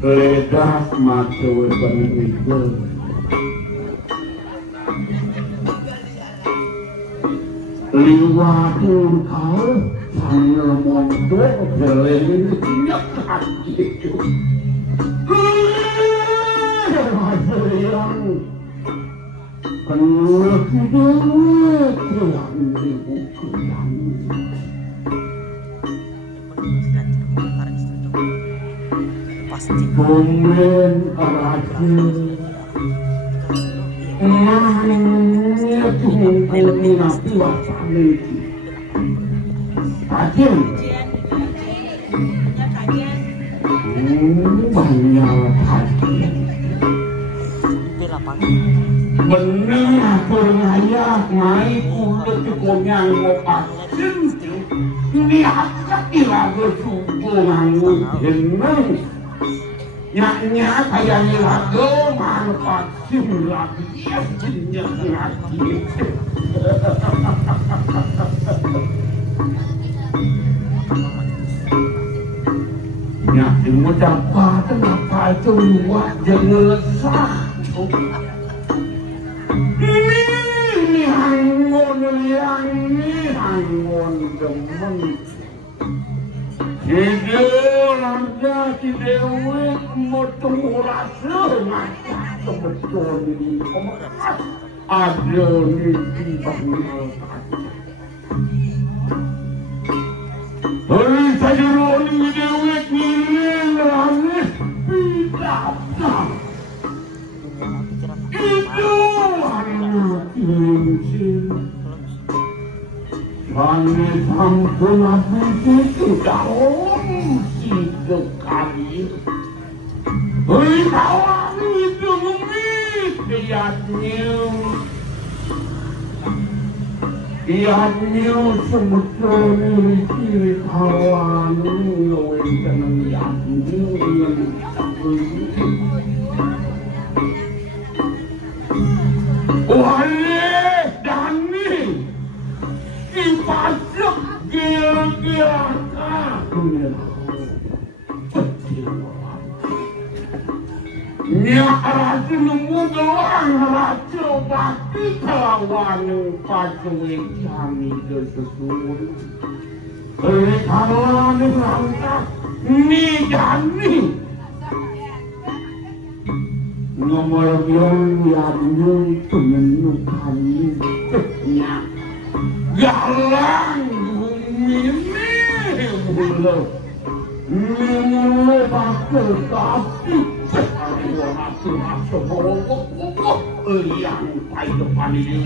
Ledah matur peninggal liwatun kau sambil mondok geleng nyekat gitu yang penuh dewa tuan dibuku yang Bumen arajil Nangnya tunggu nabi wasani Kajian Banyak kajian Benih pengayak Ngai kulit konyang Ngopasin Ini akak ilaga suku Ngangu jeneng Nyak kayak nilaga manfaat lagi ya jenjang lagi. Nyak mudah pada apa itu luar jangan sah. Ini hangon demen. Hidup larga si Dewi motong rasa macam sebetulnya di ada mimpi bangun. Hei saya rolling dewek ngilang tidak. Itu anak cincin. Kami sampun abdi tidak si dekali. Hei kawan itu ngumit lihatnya. Lihatnya sebetulnya ciri kawan ngawin senang lihatnya wale Dani dipasok gila-gila nyarasi nemu gelang raja bakti kelawan pacuwi kami kesusun kawan langkah ni Dani nomor yang menemukan nya galang ini belum bakal tapi masuk yang pai depan ini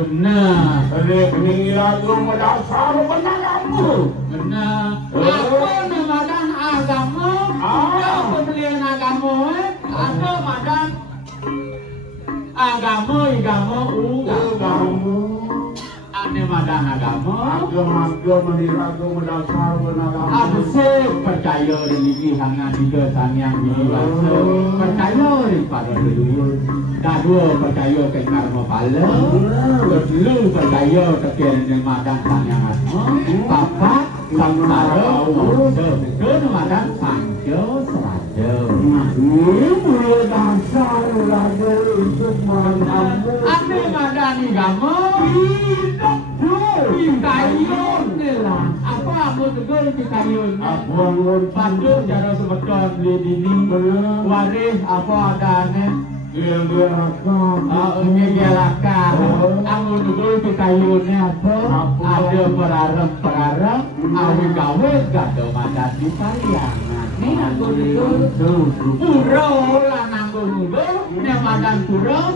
Benar. Ini lagu mendasar benar kamu. Benar. Apa namadan agama? Apa pembelian agama? Apa madan agama? Ane madan agama. Agama nirago mendasar benar kamu. Aku sih percaya religi hangat tiga sanyang ini. Percaya pada dulu. Dua percaya ke karma pala. Kedua percaya ke kirian madan sanyang asma. Papa samsara betul madan panjo seraja. Ini mulai dasar lagi untuk madan. Ane madan agama. Pitayun nila. Apa aku tegur pitayun? Bangun Pandu cara sebetulnya beli dini. Waris apa adanya? Ngegelakah. Aku tegur pitayunnya apa? Ada perarem. Awi gawe gak ada madan di pariangan. Ini aku tegur. Pura lah nanggung tegur. Ini madan pura.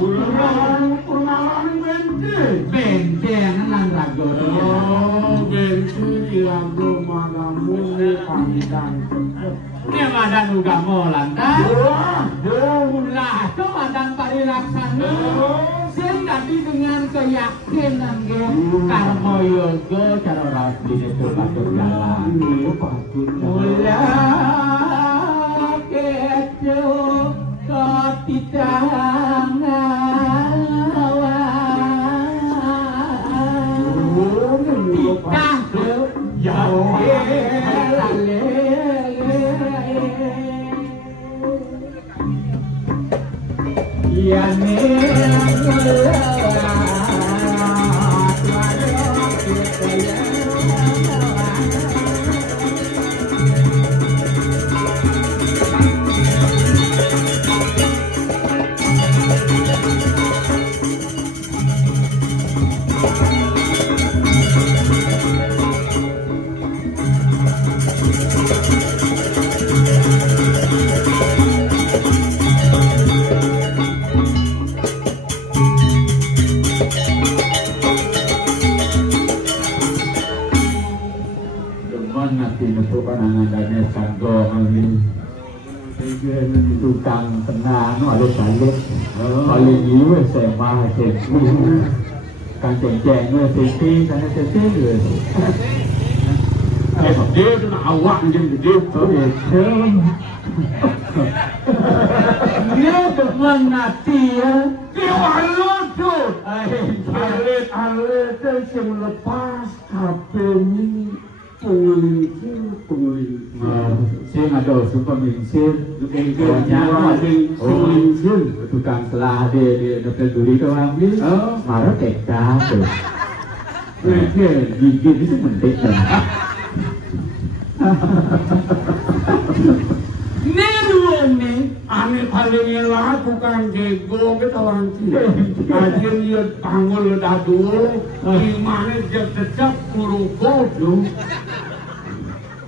Benteng nan rago benci lagu magamu pandang ini madan ugamo lantas lah itu madan parilaksana sing tadi dengan keyakinan karma yoga cara rasli itu patut jalan mula kejo ketidangan tukang tenang ada balik paling ini SMA kan ceng-ceng SMP karena SMP dia tu nak awak macam tu dia dia bermengerti ya dia walau tu alit tu lepas kapal penguling saya ada suka mingsir tukang selah dia dokter duri tu ambil marah tekah tu gigit itu mentik ni dua ni ane paling lah bukan jago kita orang sini aja lihat panggul dadu gimana dia tetap merokok tu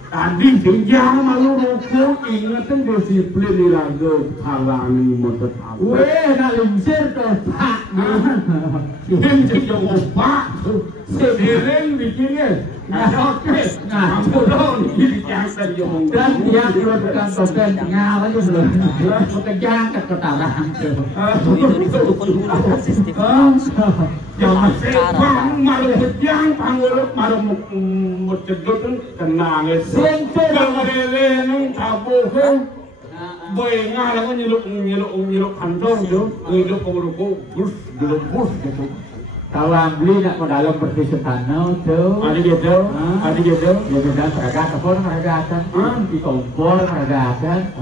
tadi jangan malu rokok ingatan disiplin di lagu halani motor weh nak limsir tu tak ini jadi opak sedereng bikinnya ngapulon ini jangan diomong dan dia bukan sopan tinggal aja belum bekerja ke ketaran jangan sebang malu bejang panggul malu mucedut tenang sentuh neng tabuh boy ngalah nyeluk kantong tu nyeluk penguruku bus gitu. Kalau beli nak ke dalam perpisahan tu, ada gitu, dia bilang peragak kapal peragatan, di kompor peragatan,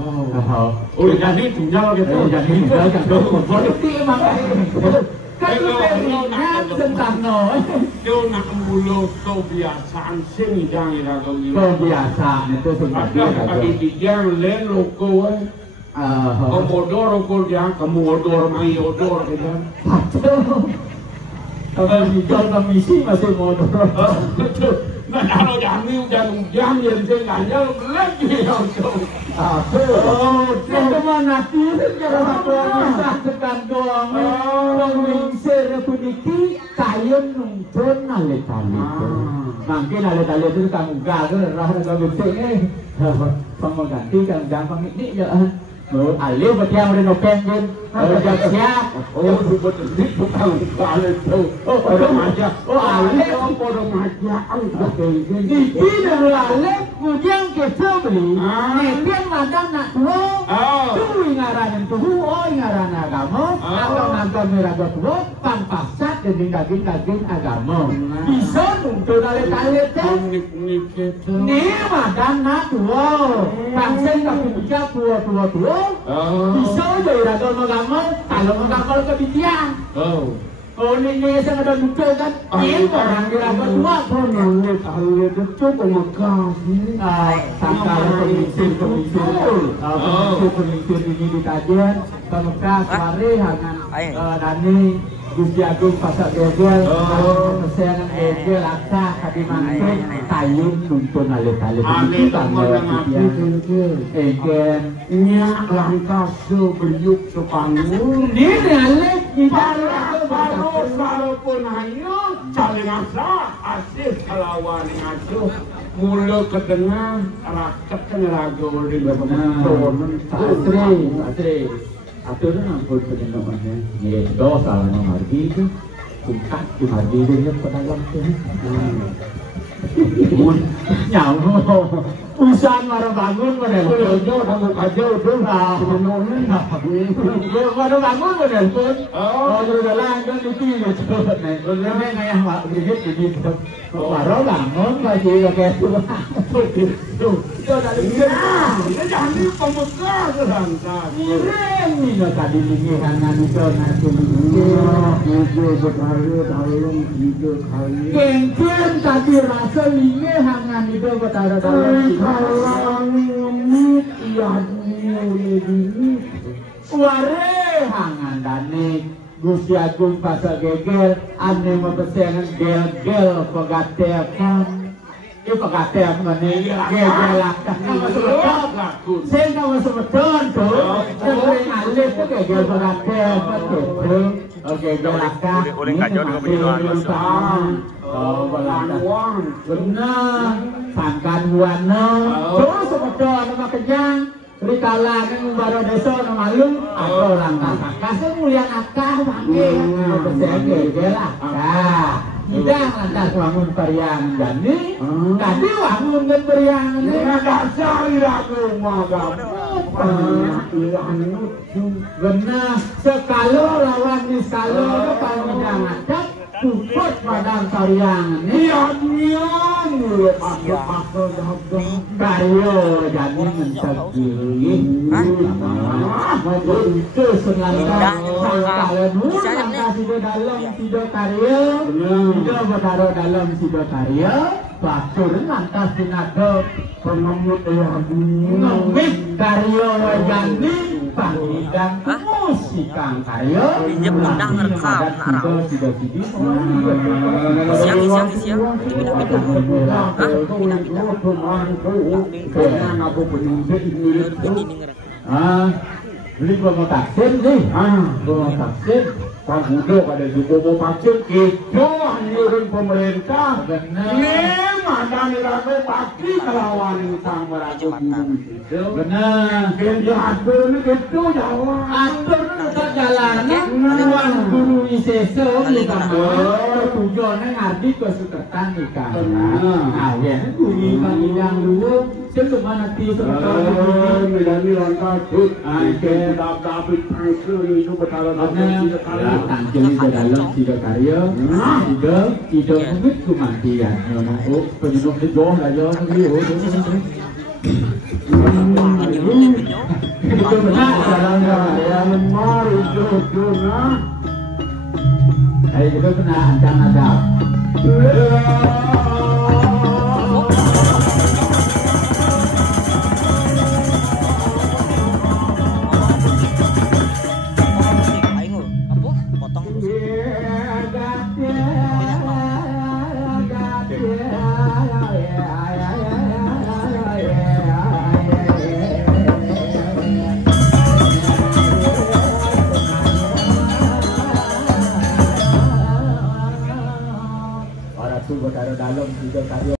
jadi tinggal gitu, jadi tinggal kan kompor itu makanya. Kalau belinya tentang dia nak mulu kebiasaan sini jangan kau kebiasaan itu ada kaki yang lain loko komodor dia komodor mai odor kan. Kalau hijau komisi masih modal. Kalau jami hujan-hujan yang tinggalnya lagi langsung. Itu mana kira cara bisa tekan doang. Pemingsir puniki kayen nungton alit-alit. Mungkin alit-alit itu kang gagal rah kang gede. Pengganti kang gampang ini ya. Alih betiang udah nopengen, udah siap. Oh, betul bukan alit tuh. Oh, remaja. Oh, alit remaja. Ini dulu alih kemudian kita beli. Nepian madang nak tuh. Tuh ingaranan tuh, ingaranan agama. Atau ngantar meraga tuh, pampasat daging agama. Bisa untuk alit-alit deh. Nih madang nak tuh. Pangsen tapi bijak tua. Bisa aja iraga agama. Kalau agama kebijian. Oh ini saya ada lucu kan? Ini orang iraga tua. Kalau itu makasih. Sangkal pemimpin ini di kajian Pemekas mari hangan Dani Gusti Agung Pasar Gegel kesenangan Gegel Aksa Kadimantung Tayun nuntun alit-alit Alit Egen nyak langkah seberiuk sepanggung ini alit walaupun hanya saling asa asis kelawan ngasuh mula kedengar rakyat kan ragu di Asri atur ampun penyenangannya ya dosa lah margi itu bukan di margi dia pedagang tuh nyawa usaha marah bangun pada jauh kamu kacau tuh baru bangun pada pun terus jalan kan itu cepet nih terus kayak mak sedikit begitu baru bangun masih kayak tuh dari jangan pemekas langkah ini loh tadi ini hangan itu nanti kengken tadi rasa ini hangan itu betara kalau ngomit iya ini ware hangan dani Gusti Agung Pasar Gegel ane mempesengan gel pegatekan itu pegatekan mana gegel lakah saya nama sebetulnya tuh sering alih tuh gegel pegatekan tuh gegel lakah benar sangkan buana terus sebetulnya nama kejang rikala kan baru desa nama lu atau langkah kasih mulia akah panggil saya gegel lakah tidak lantas wangun periang dani tadi wangun kan periang ini ada cari lagu magam benar sekalo lawan di sekalo itu kalau jangan cak puput padang periang ini masuk kayo jadi mencegih itu senangkan kalian langkah sido dalam sido karya sido bertaruh dalam sido karya bacur lantas sinado pengemut ngemit karya wajani pangidang musikang karya pinjam undang ngerekam nak siang beli bawa taksin sih bawa taksin Pak Budok ada juga mau vaksin itu anjuran pemerintah benar mana nilai pasti kelawan utang beratus itu benar dia atur itu Jawa atur itu jalanan uang guru ISESO kita tujuannya ngardi ke sukertan ikan nah ya guru panjang dulu sebelum nanti sebetulnya milani langkah tut aike dapat pangsil itu betaran tancil di dalam tiga karya tiga mungkin kematian oh penyusup di bawah aja itu benar caranya yang memar itu nah itu benar ancang ada